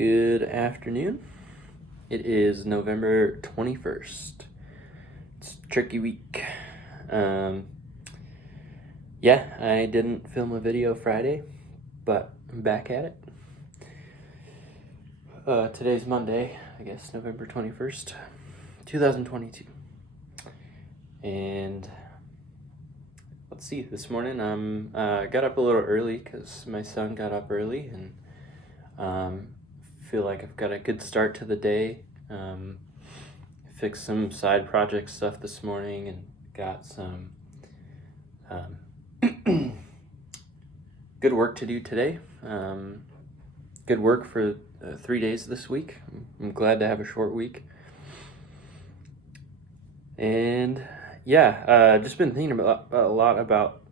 Good afternoon. It is November 21st. It's Turkey Week. Yeah, I didn't film a video Friday, but I'm back at it. Today's Monday, I guess, November 21st, 2022. And let's see, this morning I got up a little early because my son got up early, and feel like I've got a good start to the day. Fixed some side project stuff this morning and got some good work to do today. Good work for 3 days this week. I'm glad to have a short week. And yeah, just been thinking about a lot about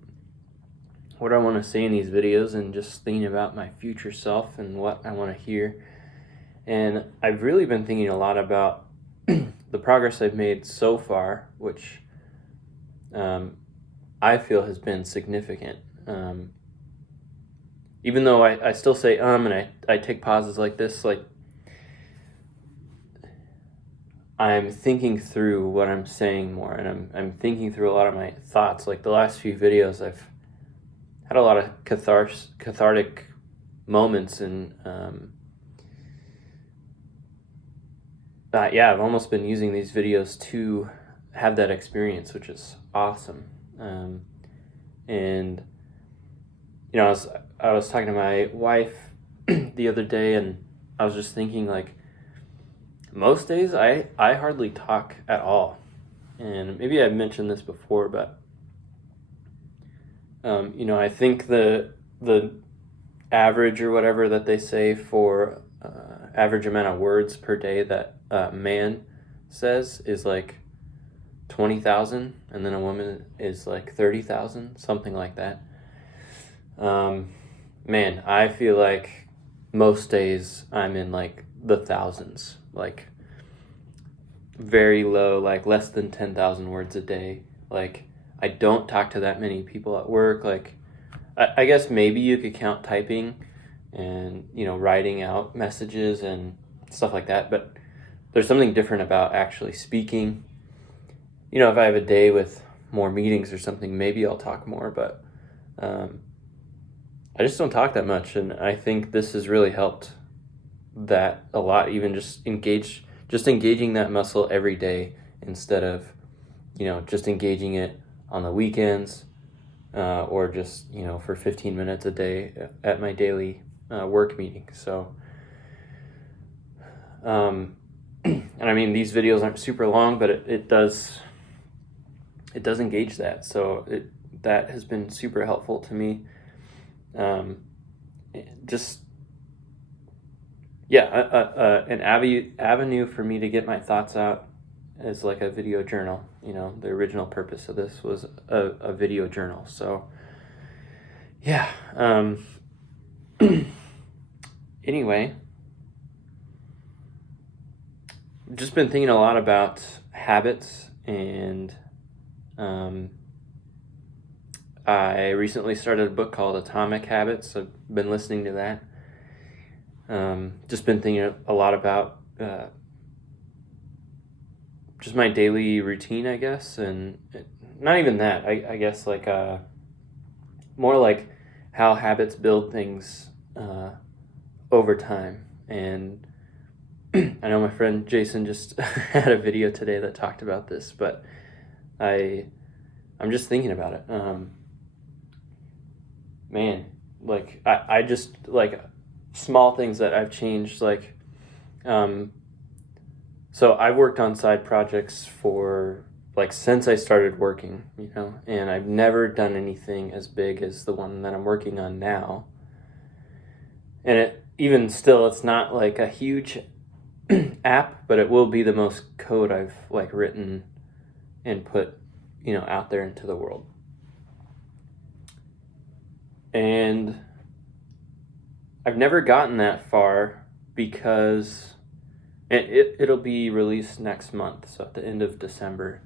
what I want to say in these videos, and just thinking about my future self and what I want to hear. And I've really been thinking a lot about the progress I've made so far, which I feel has been significant. Even though I still say and I take pauses like this, like I'm thinking through what I'm saying more, and I'm thinking through a lot of my thoughts. Like the last few videos, I've had a lot of cathartic moments, and I've almost been using these videos to have that experience, which is awesome. And you know, I was talking to my wife the other day, and I was just thinking, like, most days I hardly talk at all. And maybe I've mentioned this before, but you know, I think the average, or whatever that they say, for average amount of words per day that a man says is like 20,000, and then a woman is like 30,000, something like that. Man, I feel like most days I'm in like the thousands, like very low, like less than 10,000 words a day. Like I don't talk to that many people at work. Like I guess maybe you could count typing and, you know, writing out messages and stuff like that, but there's something different about actually speaking. You know, if I have a day with more meetings or something, maybe I'll talk more, but I just don't talk that much, and I think this has really helped that a lot. Even just engaging that muscle every day, instead of, you know, just engaging it on the weekends, or just, you know, for 15 minutes a day at my daily work meeting. So, and I mean, these videos aren't super long, but it does engage that. So that has been super helpful to me. An avenue for me to get my thoughts out is like a video journal. You know, the original purpose of this was a video journal. So yeah. Anyway, just been thinking a lot about habits, and I recently started a book called Atomic Habits. I've been listening to that. Just been thinking a lot about just my daily routine, I guess, and not even that. I guess like more like how habits build things over time. And I know my friend Jason just had a video today that talked about this, but I'm just thinking about it. Man, like I just, like, small things that I've changed, like so I've worked on side projects for, like, since I started working, you know, and I've never done anything as big as the one that I'm working on now. And even still, it's not like a huge app, but it will be the most code I've, like, written and put, you know, out there into the world. And I've never gotten that far because it'll be released next month, so at the end of December,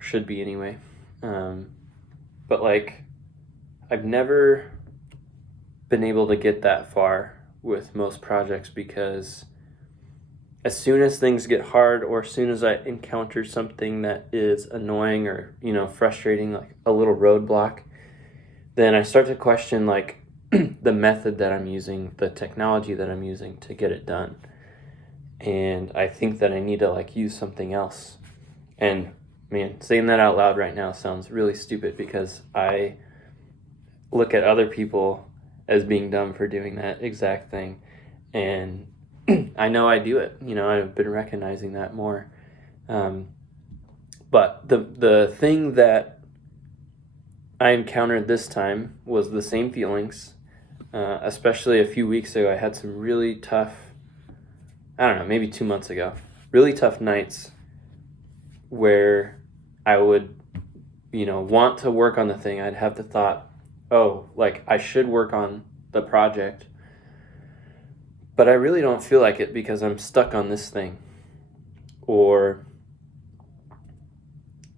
should be anyway. But like, I've never been able to get that far with most projects, because as soon as things get hard, or as soon as I encounter something that is annoying or, frustrating, like a little roadblock, then I start to question like the method that I'm using, the technology that I'm using to get it done. And I think that I need to like use something else. And man, saying that out loud right now sounds really stupid, because I look at other people as being dumb for doing that exact thing. And I know I do it. I've been recognizing that more. But the thing that I encountered this time was the same feelings. Especially a few weeks ago, I had some really tough, I don't know, maybe 2 months ago, really tough nights where I would, want to work on the thing. I'd have the thought, oh, like I should work on the project, but I really don't feel like it because I'm stuck on this thing. Or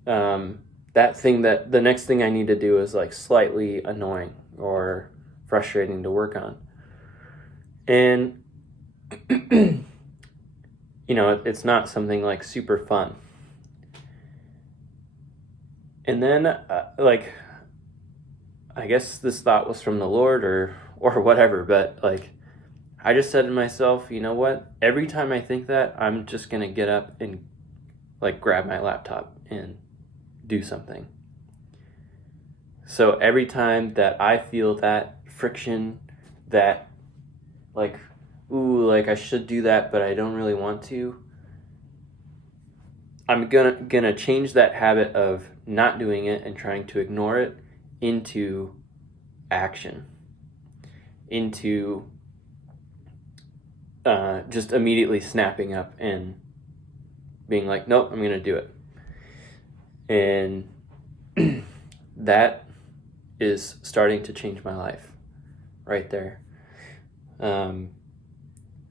that thing, that the next thing I need to do is like slightly annoying or frustrating to work on. And, it's not something like super fun. And then, I guess this thought was from the Lord or whatever, but like, I just said to myself, you know what? Every time I think that, I'm just going to get up and like grab my laptop and do something. So every time that I feel that friction, that like, ooh, like I should do that, but I don't really want to, I'm gonna change that habit of not doing it and trying to ignore it into action, into just immediately snapping up and being like, nope, I'm gonna do it. And that is starting to change my life right there.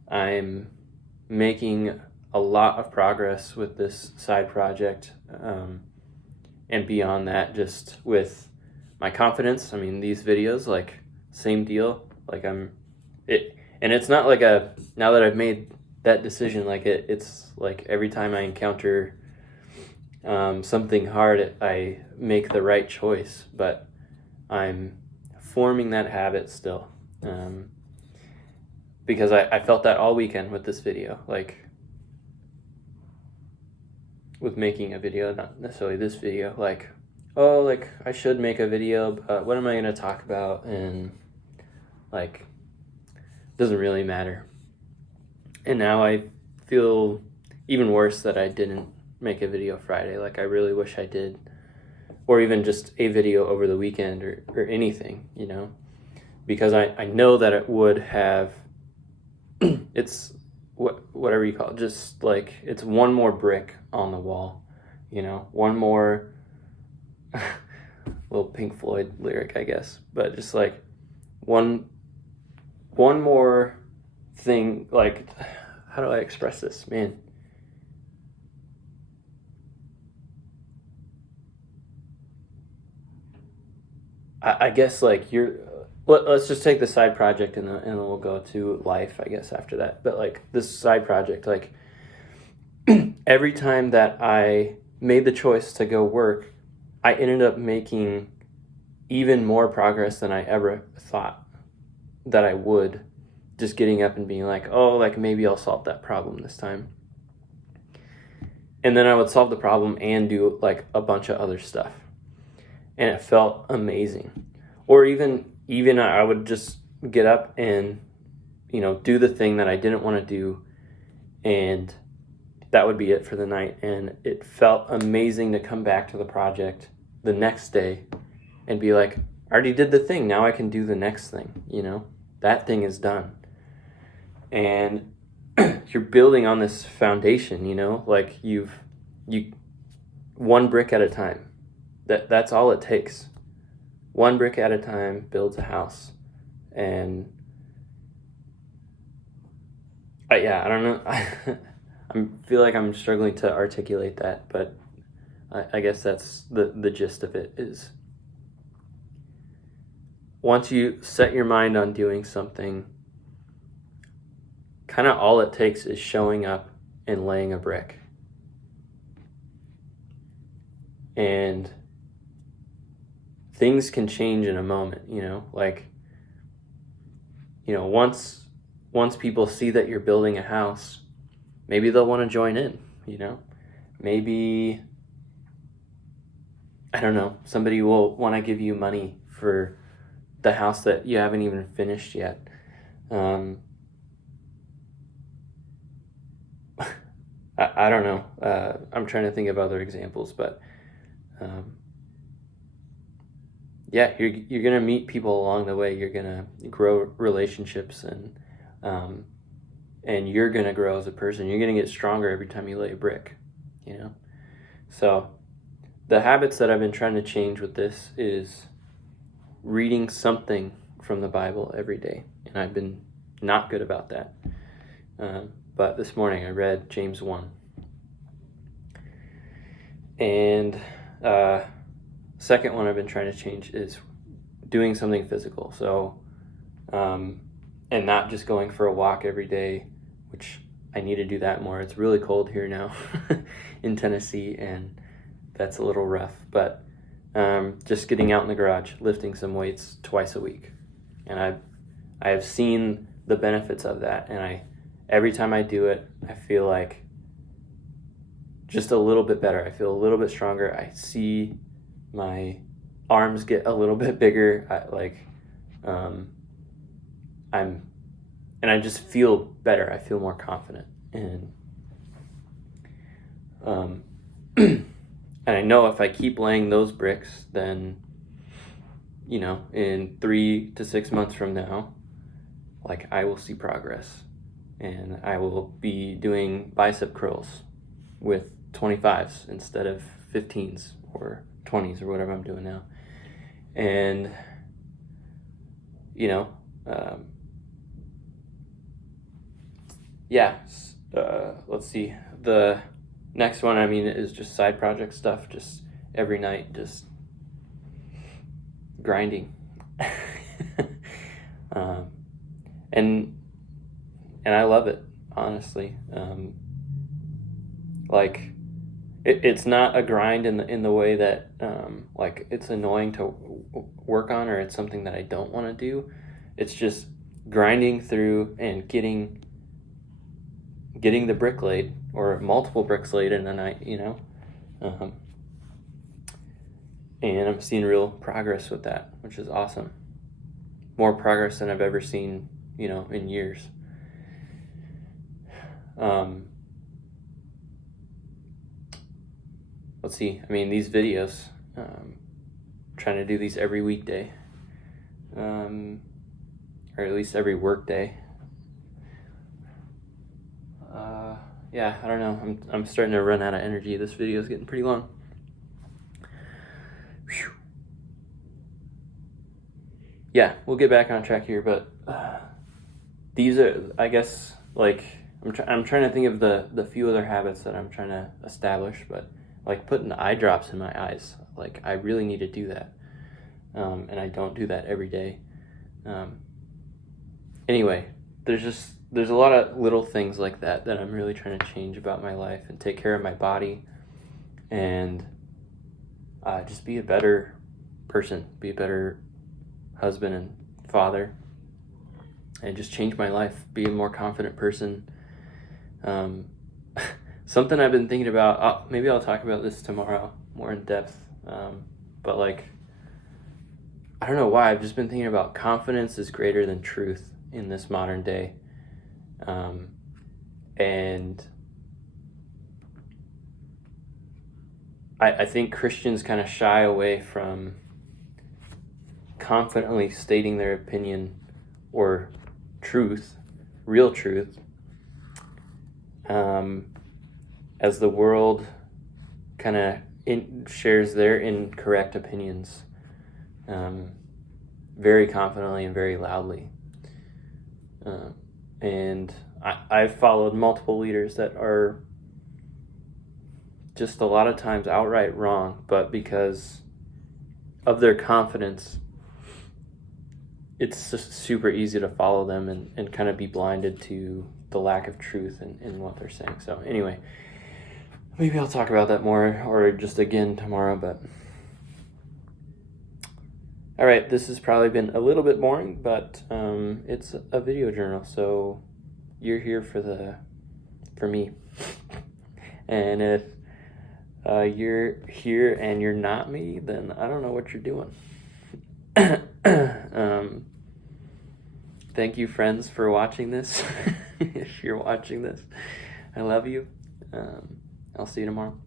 I'm making a lot of progress with this side project, and beyond that, just with my confidence. I mean, these videos, like, same deal. Like, and it's not like now that I've made that decision, like it's like every time I encounter something hard, I make the right choice, but I'm forming that habit still. Because I felt that all weekend with this video, like with making a video, not necessarily this video, like, oh, like I should make a video, but what am I going to talk about? And like, it doesn't really matter. And now I feel even worse that I didn't make a video Friday. Like, I really wish I did. Or even just a video over the weekend or anything, because I know that it would have, it's whatever you call it, just like it's one more brick on the wall, one more little Pink Floyd lyric, I guess, but just like one more thing, like, how do I express this, man? I guess like let's just take the side project and then we'll go to life, I guess, after that. But like this side project, like every time that I made the choice to go work, I ended up making even more progress than I ever thought that I would, just getting up and being like, oh, like maybe I'll solve that problem this time. And then I would solve the problem and do like a bunch of other stuff. And it felt amazing. Or even I would just get up and, do the thing that I didn't want to do, and that would be it for the night. And it felt amazing to come back to the project the next day and be like, I already did the thing, now I can do the next thing, that thing is done. And you're building on this foundation, like you one brick at a time. That's all it takes. One brick at a time builds a house. And I don't know. I feel like I'm struggling to articulate that, but I guess that's the gist of it. Is once you set your mind on doing something, kind of all it takes is showing up and laying a brick. And things can change in a moment, like, once people see that you're building a house, maybe they'll want to join in, maybe, I don't know, somebody will want to give you money for the house that you haven't even finished yet. I don't know. I'm trying to think of other examples, but yeah, you're gonna meet people along the way. You're gonna grow relationships, and you're gonna grow as a person. You're gonna get stronger every time you lay a brick, So the habits that I've been trying to change with this is reading something from the Bible every day, and I've been not good about that. But this morning I read James 1. And second one I've been trying to change is doing something physical. So, and not just going for a walk every day, which I need to do that more. It's really cold here now in Tennessee, and that's a little rough. But just getting out in the garage, lifting some weights twice a week. And I have seen the benefits of that, and every time I do it, I feel like just a little bit better. I feel a little bit stronger. I see my arms get a little bit bigger. I just feel better. I feel more confident, and and I know if I keep laying those bricks, then in 3 to 6 months from now, like, I will see progress, and I will be doing bicep curls with 25s instead of 15s or 20s or whatever I'm doing now. And let's see, the next one, is just side project stuff, just every night, just grinding. And I love it, honestly. It's not a grind in the way that like it's annoying to work on, or it's something that I don't want to do. It's just grinding through and getting the brick laid, or multiple bricks laid in a night, and I'm seeing real progress with that, which is awesome. More progress than I've ever seen, in years. Let's see, these videos, trying to do these every weekday, or at least every work day. Yeah, I don't know, I'm starting to run out of energy. This video is getting pretty long. Whew. Yeah, we'll get back on track here, but these are, I guess, like, I'm trying to think of the few other habits that I'm trying to establish, but like putting eye drops in my eyes, like, I really need to do that, and I don't do that every day. Anyway, there's a lot of little things like that I'm really trying to change about my life and take care of my body, and just be a better person, be a better husband and father, and just change my life, be a more confident person. Something I've been thinking about, maybe I'll talk about this tomorrow more in depth, but like, I don't know why, I've just been thinking about confidence is greater than truth in this modern day. And I think Christians kind of shy away from confidently stating their opinion or truth, real truth, as the world kind of shares their incorrect opinions very confidently and very loudly. And I've followed multiple leaders that are just a lot of times outright wrong, but because of their confidence, it's just super easy to follow them and kind of be blinded to the lack of truth in what they're saying. So anyway, maybe I'll talk about that more or just again tomorrow, but all right, this has probably been a little bit boring, but it's a video journal, so you're here for me. And if you're here and you're not me, then I don't know what you're doing. Thank you, friends, for watching this. If you're watching this, I love you. I'll see you tomorrow.